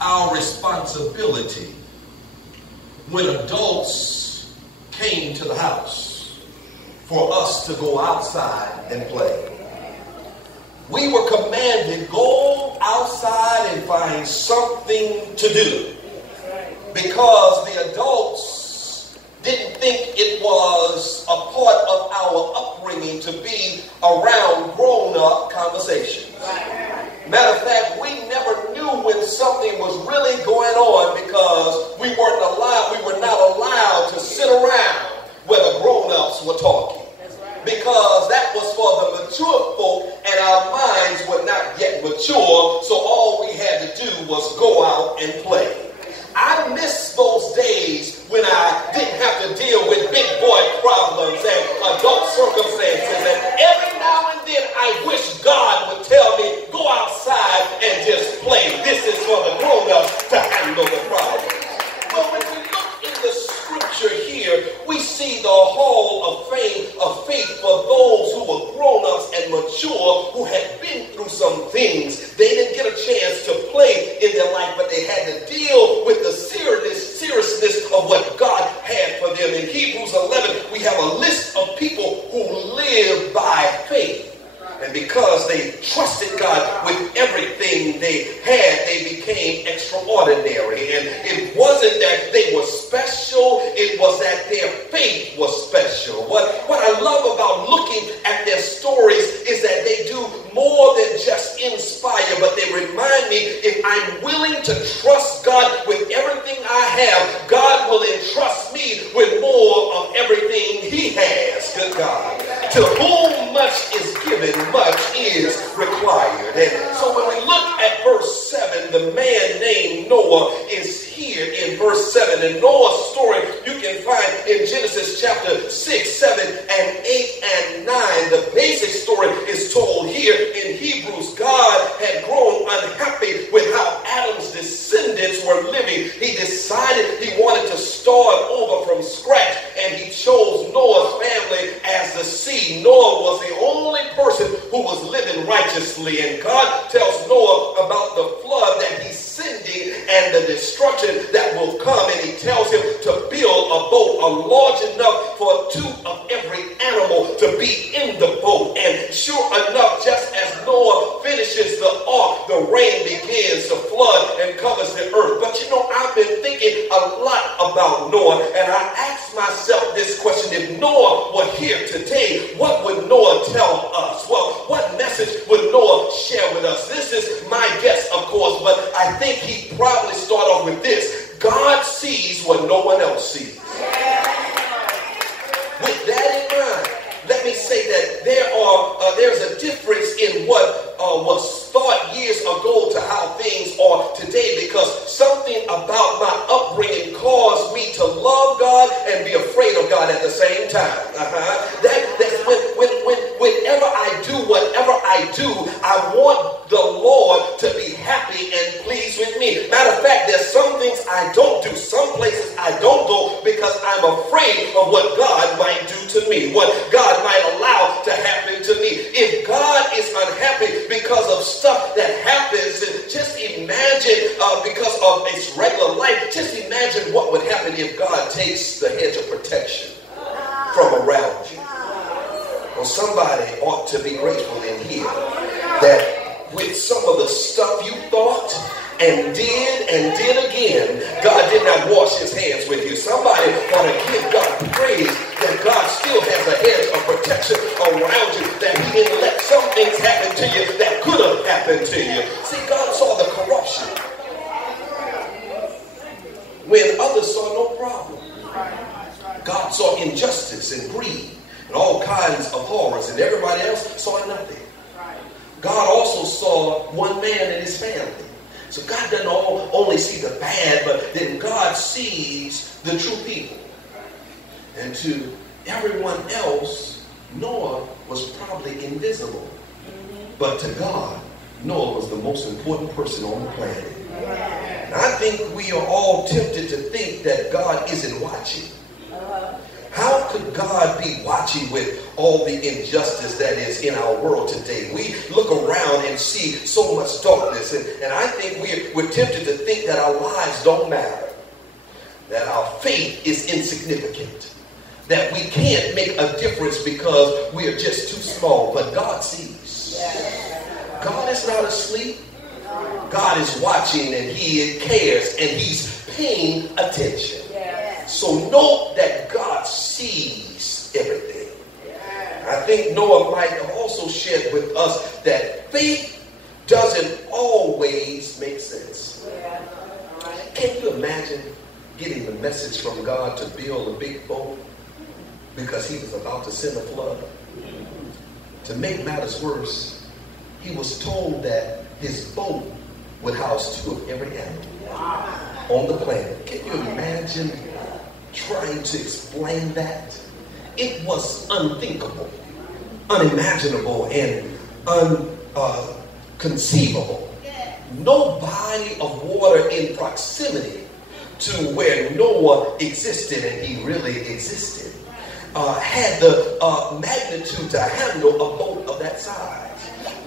our responsibility when adults came to the house for us to go outside and play. We were commanded, go outside and find something to do, because the adults didn't think it was a part of our upbringing to be around grown-up conversations. Matter of fact, we never knew when something was really going on because we were not allowed to sit around where the grown-ups were talking. Because that was for the mature folk and our minds were not yet mature, so all we had to do was go out and play. I miss those days when I didn't have to deal with big boy problems and adult circumstances, and every now and then I wish God would tell me, go outside and just play. This is for the grown-ups to handle the problem. But when we look in the scripture here, we see the hall of fame of faith for those who were grown-ups and mature, who had been through some things. They didn't get a chance to play in their life, but they had to deal with the seriousness of what God had for them. In Hebrews 11, we have a list of people who live by faith. And because they trusted God with everything they had, they became extraordinary. And it wasn't that they were special, it was that their faith was special. What I love about looking at their stories is that they do more than just inspire, but they remind me, if I'm willing to trust God with everything I have, God will entrust me with more of everything He has. Good God. To whom much is given, much is required. And so when we look at verse 7, the man named Noah is here in verse 7. And Noah's story you can find in Genesis chapter 6, 7, and 8, and 9. The basic story is told here in Hebrews. God had grown unhappy with how Adam's descendants were living. He decided he wanted to start over from scratch, and he chose Noah's family as the seed. Noah was the only person who was living righteously, and God tells Noah about the flood that he's sending and the destruction that will come, and he tells him to build a boat large enough for 2 of every animal to be in the boat. And sure enough, just as Noah finishes the ark, the rain begins to flood and covers the earth. But you know, I've been thinking a lot about Noah, and I asked myself this question: if Noah were here today, what would Noah tell us? Well, what message would Noah share with us? This is my guess, of course, but I think he'd probably start off with this: God sees what no one else sees. With that in mind, let me say that there's a difference in what was thought years ago to how things are today, because something about my upbringing caused me to love God and be afraid of God at the same time. That's whenever I do whatever I do, I want the Lord to be happy and pleased with me. Matter of fact, there's some things I don't do, some places I don't go, because I'm afraid of what God might do to me, what God might allow to happen to me. If God is unhappy because of stuff that happens, just imagine, because of its regular life, just imagine what would happen if God takes the hedge of protection from around you. Well, somebody ought to be grateful in here that with some of the stuff you thought and did again, God did not wash his hands with you. Somebody ought to give God praise that God still has a hedge of protection around you, that he didn't let some things happen to you that could have happened to you. See, God saw the corruption when others saw no problem. God saw injustice and greed and all kinds of horrors, and everybody else saw nothing. God also saw one man and his family. So God doesn't only see the bad, but then God sees the true people. And to everyone else, Noah was probably invisible. But to God, Noah was the most important person on the planet. And I think we are all tempted to think that God isn't watching. How could God be watching with all the injustice that is in our world today? We look around and see so much darkness, and I think we're tempted to think that our lives don't matter, that our faith is insignificant, that we can't make a difference because we are just too small. But God sees. God is not asleep. God is watching, and he cares, and he's paying attention. So know that God sees everything. I think Noah might have also shared with us that faith doesn't always make sense. Can you imagine getting the message from God to build a big boat because he was about to send a flood? To make matters worse, he was told that his boat would house 2 of every animal on the planet. Can you imagine trying to explain that? It was unthinkable, unimaginable, and unconceivable. No body of water in proximity to where Noah existed, and he really existed, had the magnitude to handle a boat of that size.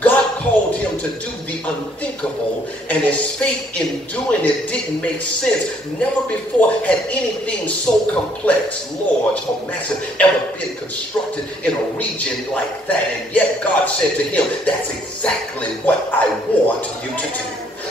God called him to do the unthinkable, and his faith in doing it didn't make sense. Never before had anything so complex, large, or massive ever been constructed in a region like that. And yet God said to him, that's exactly what I want you to do.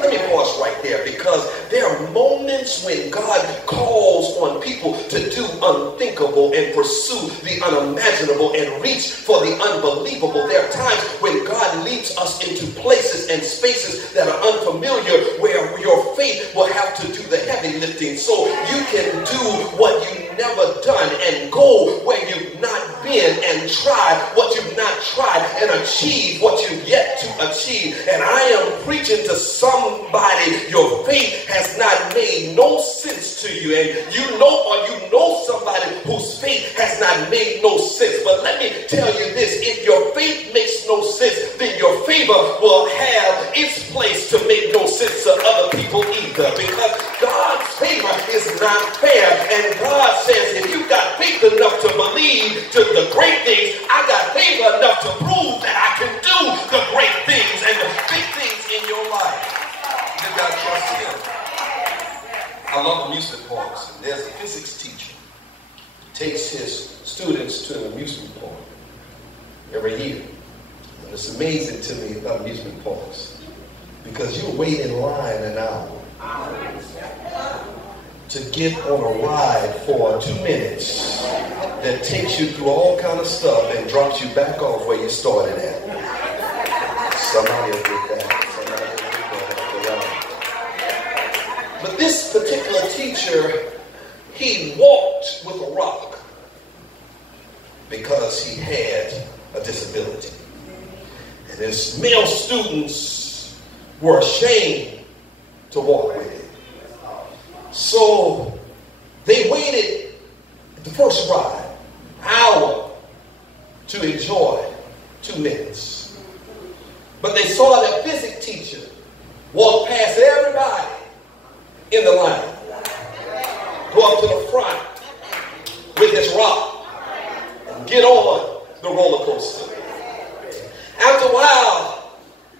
Let me pause right there, because there are moments when God calls on people to do unthinkable and pursue the unimaginable and reach for the unbelievable. There are times when God leads us into places and spaces that are unfamiliar, where your faith will have to do the heavy lifting so you can do what you've never done and go where you've not been and try what you've not tried and achieve what you've yet to achieve. And I am preaching to somebody, your faith has not made no sense to you, and you know somebody whose faith has not made no sense. But let me tell you this: if your faith makes no sense, then your favor will have its place to make no sense to other people either, because God's favor is not fair. And God says, if you've got faith enough to believe to the great things, I got favor enough to prove that I can do the great things and the big things in your life. You got to trust him. I love amusement parks. And there's a physics teacher who takes his students to an amusement park every year. And it's amazing to me about amusement parks, because you wait in line an hour to get on a ride for 2 minutes that takes you through all kind of stuff and drops you back off where you started at. Somebody will get that. But this particular teacher, he walked with a rock because he had a disability. And his male students were ashamed to walk with him. So they waited at the first ride, an hour, to enjoy 2 minutes. But they saw that physics teacher walk past everybody in the line, go up to the front with his rock and get on the roller coaster. After a while,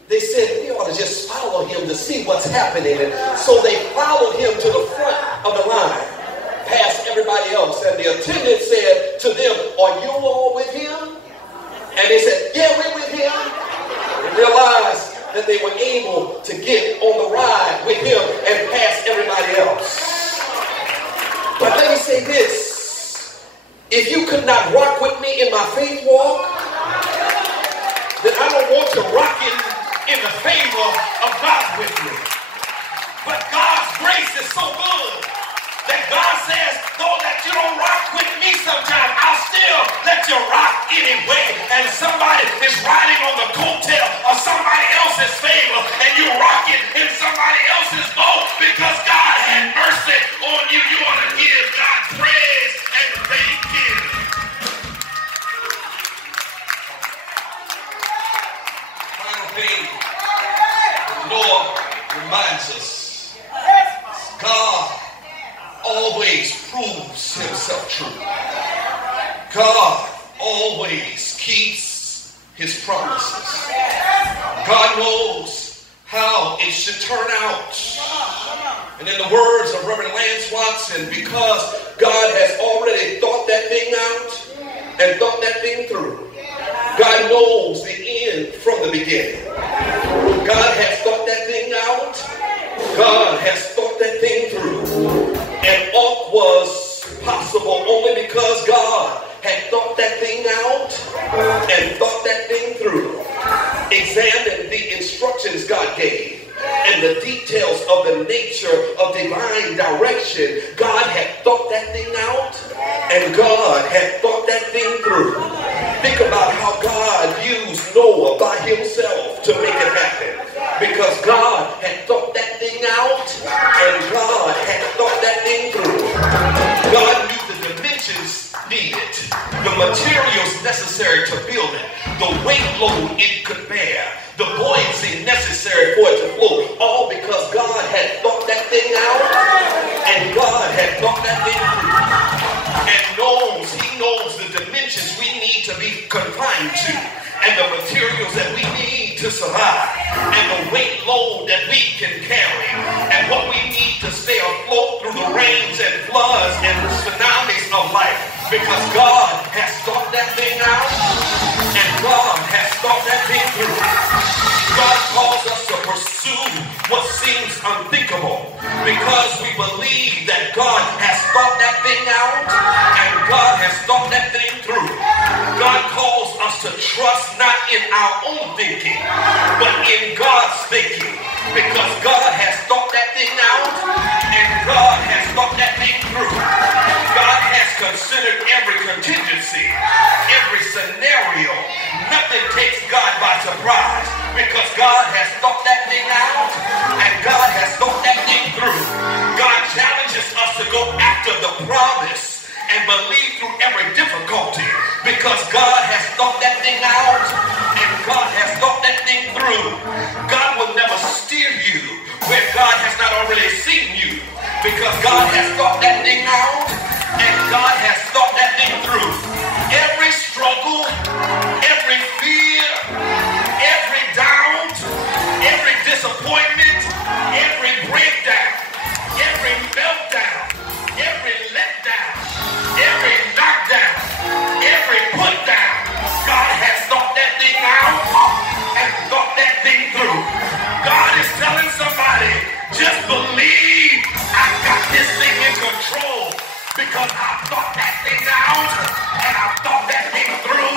they said, we ought to just follow him to see what's happening. And so they followed him to the front of the line, past everybody else. And the attendant said to them, are you all with him? And they said, yeah, we're with him. They realized that they were able to get on the ride with him and pass everybody else. But let me say this: if you could not rock with me in my faith walk, then I don't want to rock in the favor of God with you. But God's grace is so good that God says, though that you don't rock with me sometimes, I'll still let you rock anyway. And somebody is riding on the coattail of somebody else's favor, and you rock it in somebody else's boat because God had mercy on you. You ought to give God praise and thank him. Final thing, Noah reminds us, God always proves himself true. God always keeps his promises. God knows how it should turn out. And in the words of Reverend Lance Watson, because God has already thought that thing out and thought that thing through, God knows the end from the beginning. God has thought that thing out. God has thought that thing through. And all was possible only because God had thought that thing out and thought that thing through. Examine the instructions God gave and the details of the nature of divine direction. God had thought that thing out and God had thought that thing through. Think about how God used Noah by himself to make it happen. Because God had thought that thing out and God had thought that thing through. God knew the dimensions needed, the materials necessary to build it, the weight load it could bear, the buoyancy necessary for it to float, all because God had thought that thing out and God had thought that thing through. And he knows the dimensions we need to be confined to and the materials that we need to survive and the weight load that we can carry and what we need to stay afloat through the rains and floods and tsunamis of life, because God has thought that thing out and God has thought that thing through. God calls us to pursue what seems unthinkable because we believe that God has thought that thing out and God has thought that thing through. God calls us to trust not in our own thinking, but in God's thinking, because God has thought that thing out and God has thought that thing through. God has considered every contingency, every scenario. Nothing takes God by surprise because God has thought that thing out and God has thought that thing through. God challenges us to go after the promise and believe through every difficulty because God has thought that thing out and God has thought that thing through. God will never steer you where God has not already seen you because God has thought that thing out and God has thought that thing through. Every struggle, every fear, every doubt, every disappointment, every breakdown, every meltdown, every letdown, every knockdown, every put down, God has thought that thing out and thought that thing through. God is telling somebody, just believe I got this thing in control because I thought that thing out and I thought that thing through.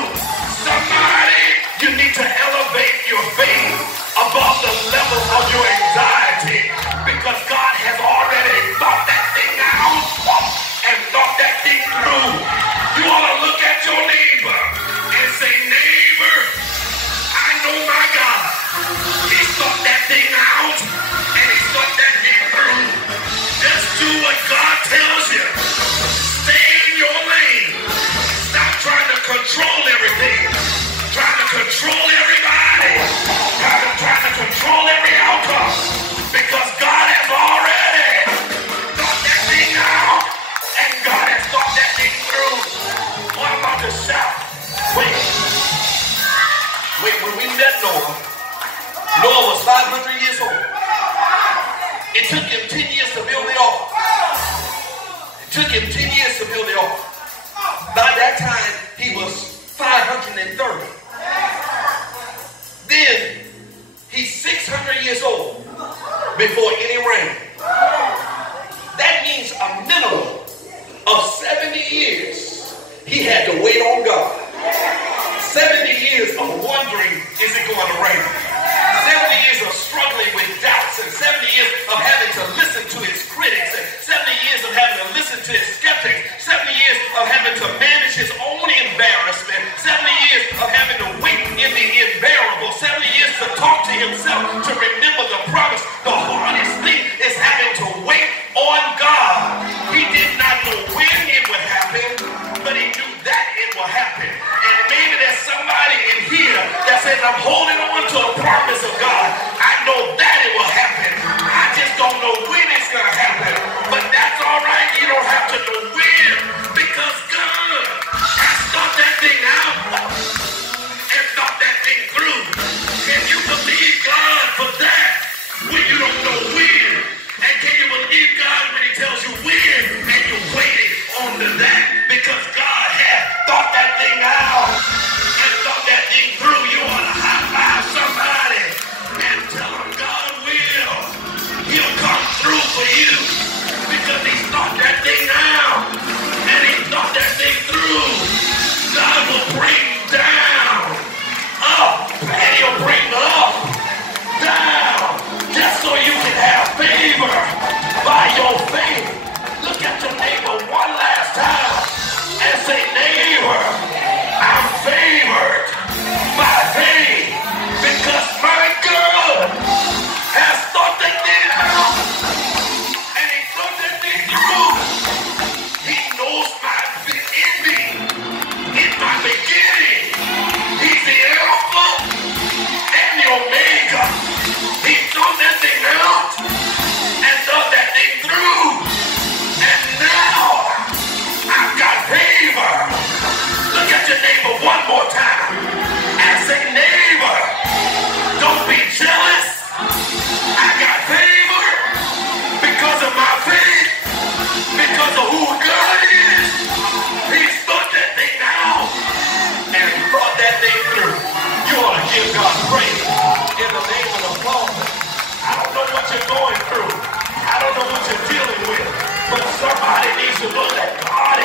Somebody, you need to elevate your faith above the level of your anxiety because God has already thought that thing out and thought that thing through. You ought to look at your neighbor and say, neighbor, I know my God. He thought that thing out and he thought that thing through. Just do what God tells you. Stay in your lane. Stop trying to control everything. Trying to control everybody. Trying to control every outcome. Because God has already thought that thing out. And God has thought that thing through. Oh, I'm about to shout. Wait, when we met Noah, Noah was 500 years old. It took him 10 years to build the ark. It took him 10 years to build the ark. By that time, he was 530. Then, he's 600 years old before any rain. That means a minimum of 70 years he had to wait on God. 70 years of wondering, is it going to rain? 70 years of struggling with doubts and 70 years of having to listen to his critics and 70 years of having to listen to his skeptics, 70 years of having to manage his own embarrassment, 70 years of having to wait in the unbearable, 70 years to talk to himself, to remember the promise. The hardest believe God when he tells you when and you're waiting on to that because God had thought that thing out and thought that thing through. You ought to high five somebody and tell them God will. He'll come through for you because he thought that thing out and he thought that thing through. God will bring down, up, and he'll bring up, down, just so you can have favor by your faith. Look at your neighbor one last time and say, neighbor, I'm favored by faith because my God has thought that thing out and he thought that thing through. He knows my ending in my beginning. He's the Alpha and the Omega. He thought that thing out and thought that thing through. And now I've got favor. Look at your neighbor one more time and say, neighbor, don't be jealous. I got favor because of my faith, because of who God is. He's thought that thing out and brought that thing through. You ought to give God praise in the name of the Father. I don't know what you're going through. I don't know what you're dealing with. But somebody needs to know that God